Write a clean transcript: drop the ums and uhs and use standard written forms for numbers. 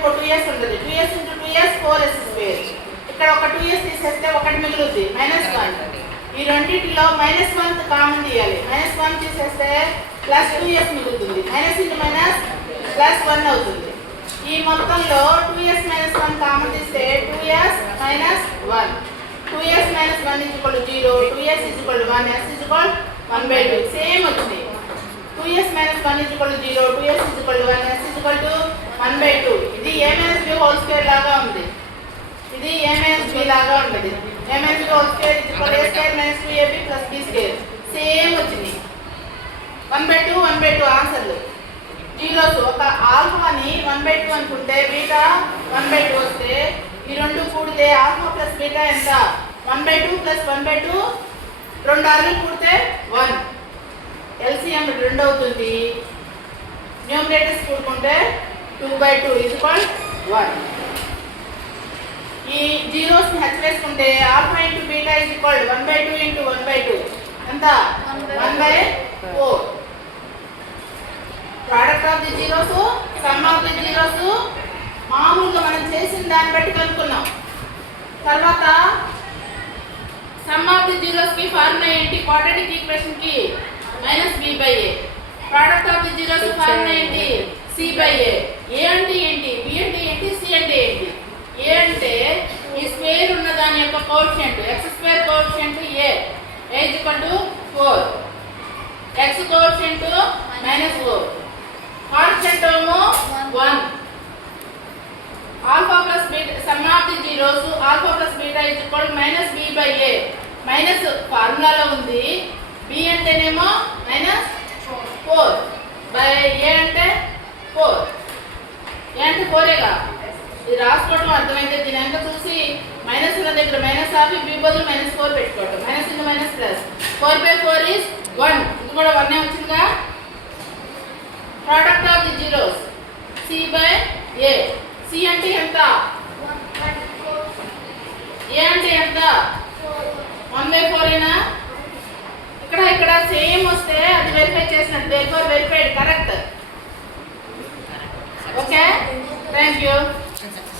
ఇంకో 2s ఉంటుంది. 2s into 2s 4s square. ఇక్కడ ఒక 2s తీసేస్తే ఒకటి మిగులుద్ది -1. ఈ రెండింటిలో -1 కామన్ తీయాలి. -1 తీసేస్తే +2s మిగులుతుంది. మైనస్ ఇంటూ మైనస్ +1 అవుతుంది. ఈ మొత్తంలో 2s - 1 కామన్ తీస్తే 2s - 1. 2s - 1 = 0, 2s = 1, s = 1/2. Same వచ్చింది. 2s - 1 = 0, 2s = 1, s = 1/2. ఇది a - b హోల్ స్క్వేర్ లాగా ఉంది. ఇది a - b లాగా ఉంటుంది. a - b whole square = a square - 2ab + b square. Same వచ్చింది. 1/2 1/2 ఆన్సర్లు. జీరోస్ ఒక ఆల్ఫాని 1/2 అనుకుంటే బీటా 1/2 వస్తే ఈ రెండు కూడితే ఆల్ఫా ప్లస్ బీటా ఎంత? 1/2 + 1/2 రెండు ఆర్లు కూడితే 1. ఎల్సిఎం 2 అవుతుంది. న్యూమరేటర్స్ కూడుకుంటే 2/2 = 1. ఈ జీరోస్ ని హెచ్ వేసుకుంటే ఆల్ఫా ఇంటూ బీటా = 1/2 ఇంటూ 1/2 ఎంత? 1/4. Product of the zeros, some of the zeros మామూలుగా మనం చేసిన దాన్ని బట్టి కనుక్కున్నాం. తర్వాత సమ్ ఆఫ్ ది జీరోస్ కి ఫార్ములా ఏంటి? క్వాడ్రాటిక్ ఈక్వేషన్ కి -b/a. Product of the zeros formula ఏంటి? c/a. a అంటే ఏంటి? b అంటే ఏంటి? c అంటే ఏంటి? a అంటే ఈ స్క్వేర్ ఉన్న దాని యొక్క coefficient, x² coefficient a = 4, x coefficient -4, constant term 1. Alpha plus beta, sum of the zeros alpha plus beta -b/a. Minus ఫార్ములాలో ఉంది. b అంటేనేమో -4 బై a అంటే 4. a అంటే 4ఏగా. ఇది రాసుకోవడం అర్థమైతే దీని వెనక చూసి మైనస్ ఉన్న దగ్గర మైనస్ ఆపి b బదులు -4 పెట్టుకోవటం. Minus into minus plus 4/4 = 1. ఇది కూడా 1 వచ్చిందిగా. Product of the zeros c/a. c అంటే ఎంత? a అంటే ఎంత? 1/4 ఏనా? ఇక్కడ సేమ్ వస్తే అది వెరిఫై చేసినట్టు.